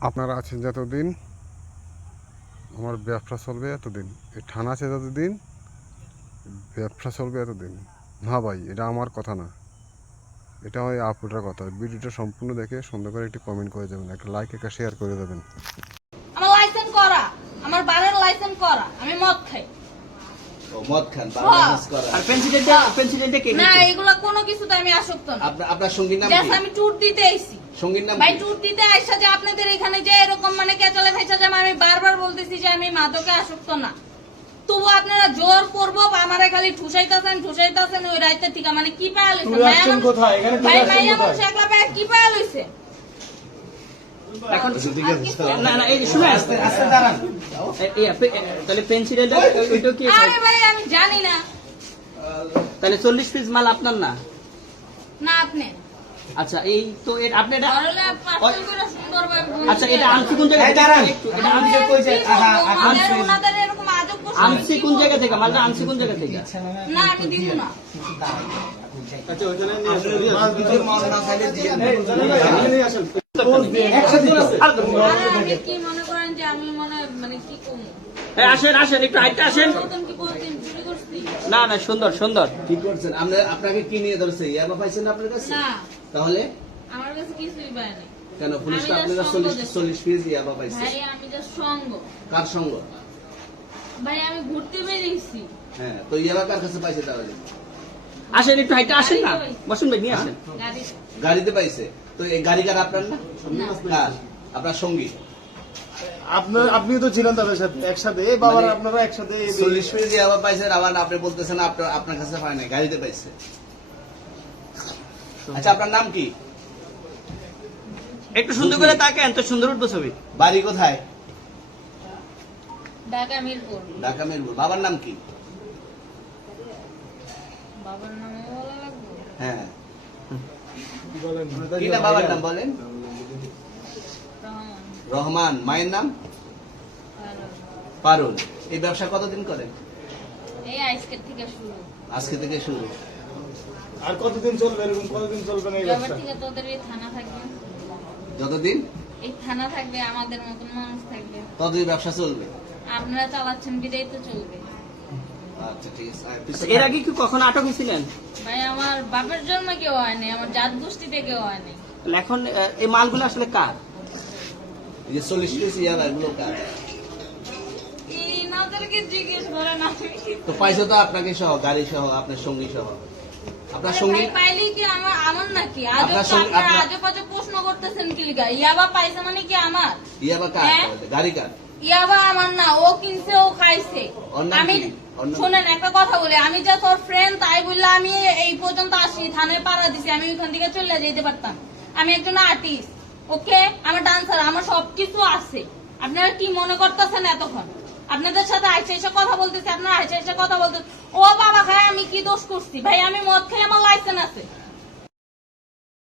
আপনারা আছেন যতদিন আমার ব্যবসা চলবে এতদিন, এই থানা আছে যতদিন ব্যবসা চলবে এতদিন। না ভাই, এটা আমার কথা না, এটা হয় আপুটার কথা। ভিডিওটা সম্পূর্ণ দেখে সুন্দর করে একটি কমেন্ট করে যাবেন, একটা লাইক একটা শেয়ার করে দেবেন। আমার লাইসেন্স করা, আমার বারের লাইসেন্স করা, আমি মদ খাই। ও মদ খান, লাইসেন্স করা। আর পেন্সিলটা কে না, দিচ্ছে? এগুলা কোনো কিছুতে আমি আসক্ত না। আপনার সঙ্গীর নাম জাস্ট কি? আমি ট্যুর দিতে আইছি। সঙ্গীর নাম ভাই কি? ট্যুর দিতে আইসা যে আপনাদের এখানে যে এরকম মানে কেচালে খাইছা যে আমি বারবার বলতেছি যে আমি মাদকে আসক্ত না, তবু আপনারা জোর করবো আমারে খালি ঠুসাইতাছেন ওই রাইতে থেকে। মানে কি পায়া লইছে ভাই? মাইয়া মানুষ একলা পায়া কি পায়া লইছে? এখন আজকে না না এই শুনে আস্তে দাঁড়ান। তাহলে পেন্সিলটা ওইটা কি? আরে ভাই আমি জানি না। তাহলে 40 পিস মাল আপনার না? না আপনি আচ্ছা, এই তো আপনি এটা ধরলে পার্সেল করে সুন্দরভাবে বলছি। আচ্ছা, এটা আনছি কোন জায়গা এই থেকে? দাঁড়ান। একটু এটা আনছি কই কি জায়গা? বলবো? আনছি ওনাদের এরকম আজব প্রশ্ন আনছি কোন জায়গা থেকে? মালটা আনছি কোন জায়গা থেকে? না আমি দিব না। আরে আমি কি মনে করেন যে আমি মানে কি কমু? এই আসেন আসেন, একটু হাইটে আসেন। নতুন কি বলতেন চুরি করছি? না না, সুন্দর সুন্দর। ঠিক করছেন। আপনাকে কি নিয়ে ধরছে? ইয়াবা পাইছেন আপনার কাছে? না, তাহলে আমার কাছে কিছুই পায় নাই। কেন পুলিশ আমি আপনার just 40 পিস ইয়াবা পাইছে? ভাই আমি জাস্ট সঙ্গ। কার সঙ্গ? ভাই আমি ঘুরতে বেরিয়েছি। হ্যাঁ, তো ইয়াবা কার কাছে পাইছে তাহলে? আসেন একটু হাইটে আসেন না, বসুন ভাই, নিয়ে আসেন। গাড়ি গাড়িতে পাইছে। তো এই গাড়ি কার আপনার না? না। কার? আপনার সঙ্গী। আপনি তো ছিলেন তাদের সাথে একসাথে, এই বাবার আপনারা একসাথে 40 পিস ইয়াবা পাইছেন, আবার আপনি বলতেছেন আপনার কাছে পায় নাই, গাড়িতে পাইছে। আচ্ছা, আপনার নাম কি? একটু সুন্দর করে তাকান তো, সুন্দর উঠবো ছবি। বাড়ি কোথায়? ঢাকা মিরপুর। ঢাকা মিরপুর। বাবার নাম কি? বাবার নামে বলা লাগবে? হ্যাঁ, কি না বাবার নাম বলেন? রহমান। রহমান। মায়ের নাম? আর পারুল। এই ব্যবসা কতদিন করেন? এই আজকের থেকে শুরু। আজকে থেকে শুরু। আর কতদিন চলবে, এরকম কতদিন চলবে না এই এবার ব্যবসা? থেকে তোদের এই থানা থাকবে, যতদিন এই থানা থাকবে, আমাদের মতন মানুষ থাকবে। ততদিন ব্যবসা চলবে। আপনারা চালাচ্ছেন বিদায় তো চলবে। আচ্ছা, ঠিক আছে। আর পিছনে- এর আগে কি কখনো আটক হয়েছিলেন? ভাই আমার বাপের জন্ম কেউ হয়নি, আমার জাত গোষ্ঠীতে কেউ হয়নি। তাহলে এখন এই মালগুলো আসলে কার? এই যে 40 পিস ইয়াবা, এগুলো কার? ইনাদেরকে জিজ্ঞেস করেন। আমি তো পাইছে তো আপনাকে সহ, গাড়ি সহ, আপনার সঙ্গী সহ। আপনার সঙ্গী ভাই পাইলেই কি আমার নাকি? আজব আপনার তো সঙ্গে- আপনারা আপনার- আজব আজব প্রশ্ন করতেছেন কি লিগা? ইয়াবা পাইছে মানে কি আমার? ইয়াবা কার? হ্যাঁ? গাড়ি কার? ইয়াবা আমার না, ও কিনছে, ও খাইছে। ওর নাম আমি কি? ওর নাম- শোনেন একটা কথা বলি, আমি যে তোর ফ্রেন্ড তাই বললে আমি এই পর্যন্ত আসি, থানায় পাড়া দিছি, আমি ওইখান থেকে চলে যেতে পারতাম। আমি একজন আর্টিস্ট, ওকে, আমার ডান্সার, আমার সবকিছু আছে। আপনারা কি মনে করতেছেন এতক্ষণ? আপনাদের সাথে আইসা এসে কথা বলতেছি, আপনারা আইসা এসে কথা বলতেছেন। ও বাবা খায়, আমি কি দোষ করছি? ভাই আমি মদ খাই, আমার লাইসেন্স আছে।